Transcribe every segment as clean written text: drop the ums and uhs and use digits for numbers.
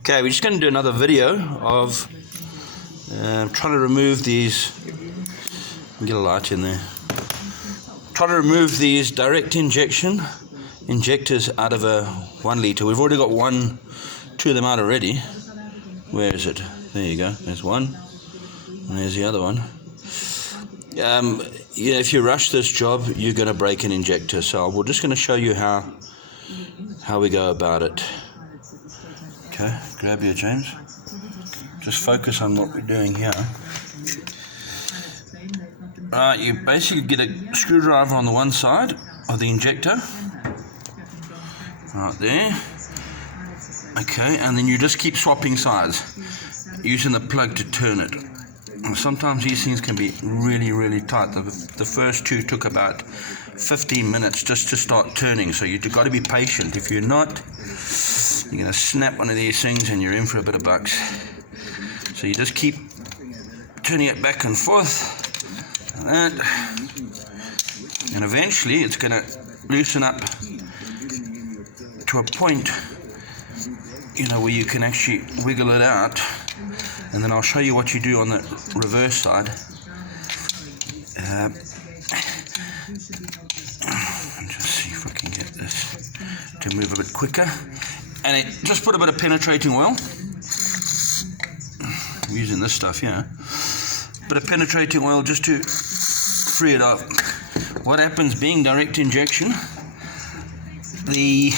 Okay, we're just going to do another video of trying to remove these. Get a light in there. Trying to remove these direct injectors out of a 1 litre. We've already got two of them out already. Where is it? There you go. There's one, and there's the other one. Yeah, if you rush this job, you're going to break an injector. So we're just going to show you how we go about it. Okay, grab your James. Just focus on what we're doing here. Right, you basically get a screwdriver on the one side of the injector. Right there. Okay, and then you just keep swapping sides, using the plug to turn it. And sometimes these things can be really, really tight. The first two took about 15 minutes just to start turning, so you've got to be patient. If you're not, you're going to snap one of these things and you're in for a bit of bucks. So you just keep turning it back and forth, like that, and eventually it's going to loosen up to a point, where you can actually wiggle it out. And then I'll show you what you do on the reverse side. Just see if I can get this to move a bit quicker. And just put a bit of penetrating oil. I'm using this stuff here. Bit of penetrating oil just to free it up. What happens, being direct injection, the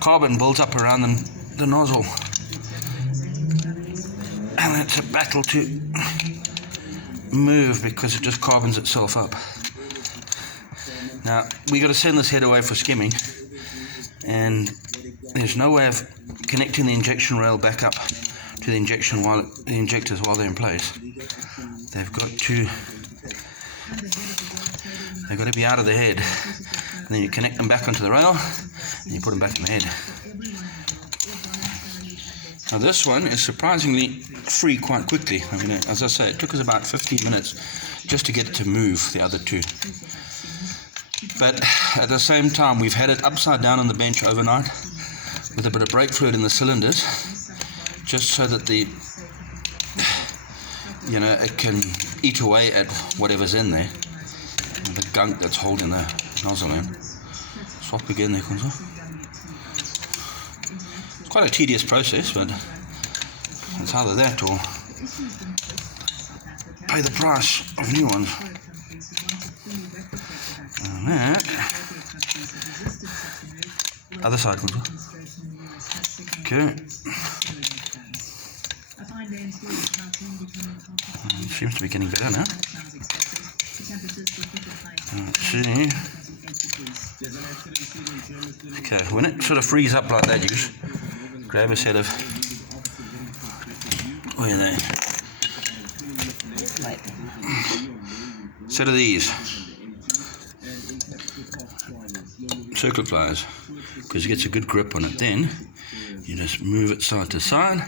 carbon builds up around the nozzle. And it's a battle to move because it just carbons itself up. Now, we got to send this head away for skimming, and there's no way of connecting the injection rail back up to the injectors while they're in place. They've got to be out of the head, and then you connect them back onto the rail, and you put them back in the head. Now this one is surprisingly free quite quickly. I mean, as I say, it took us about 15 minutes just to get it to move, the other two. But at the same time, we've had it upside down on the bench overnight with a bit of brake fluid in the cylinders, just so that it can eat away at whatever's in there, the gunk that's holding the nozzle in. Swap again there, Kunzo. It's quite a tedious process, but it's either that or pay the price of new ones. And that. Other side, Kunzo. Okay. It seems to be getting better now. Let's see. Okay, when it sort of frees up like that, you just grab a set of, where are they? Set of these circle pliers, because it gets a good grip on it. Then you just move it side to side,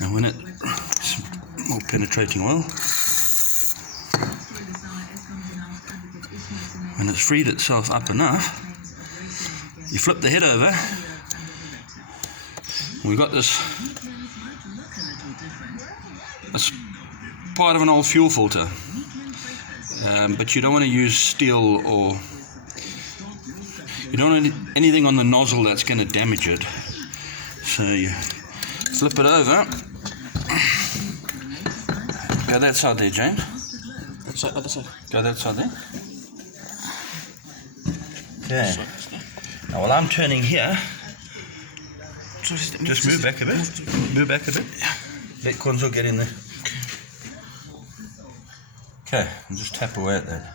and when it's more penetrating oil, when it's freed itself up enough, you flip the head over. We've got this part of an old fuel filter, but you don't want to use steel, or you don't want anything on the nozzle that's going to damage it. So you flip it over. Go that side there, James. Other side. Go that side there. Okay. Now while I'm turning here, just move back a bit. Move back a bit. Let Konzo get in there. Okay, and just tap away at that.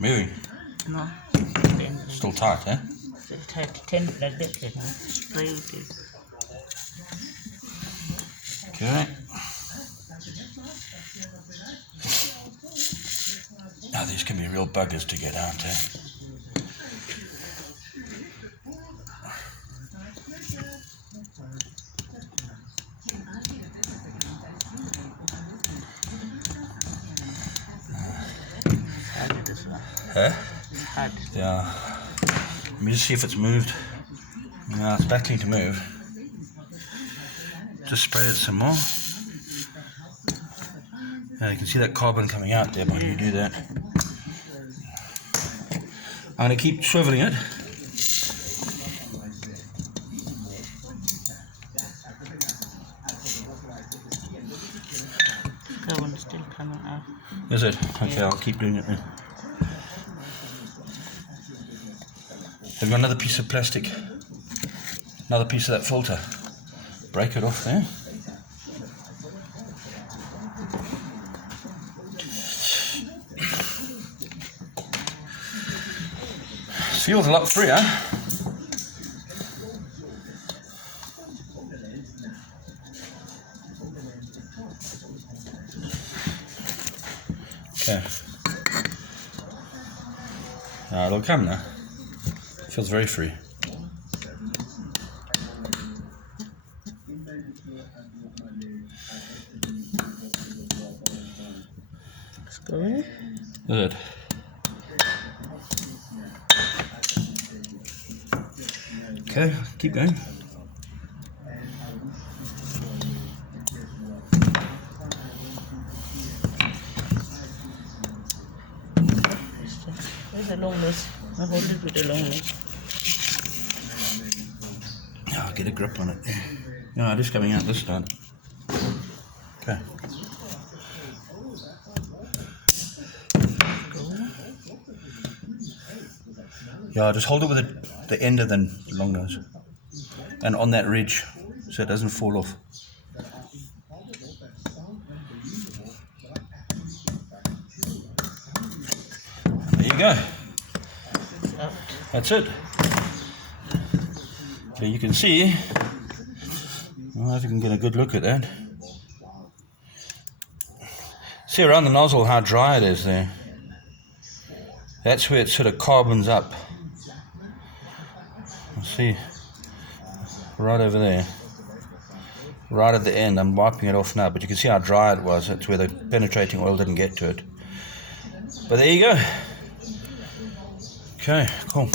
Moving. No. Still tight, eh? Okay. Now these can be real buggers to get out, eh? Huh? It's hard. Yeah. Let me just see if it's moved. Yeah, it's battling to move. Just spray it some more. Yeah, you can see that carbon coming out there when you do that. I'm going to keep swiveling it. Carbon is still coming out. Is it? Okay, Yeah. I'll keep doing it then. Have you got another piece of plastic? Another piece of that filter. Break it off there. Feels a lot freer. Okay. It'll come now. Feels very free. It's going. Is it? Okay, keep going. Where's the long nose? I hold it with the long nose. Yeah, I'll get a grip on it. Yeah, just coming out this time. Okay. Yeah, just hold it with the end of the long nose. And on that ridge, so it doesn't fall off. There you go. That's it. So you can see, I don't know if you can get a good look at that. See around the nozzle how dry it is there. That's where it sort of carbons up. See, right over there, right at the end. I'm wiping it off now, but you can see how dry it was. That's where the penetrating oil didn't get to it. But there you go. Okay, cool.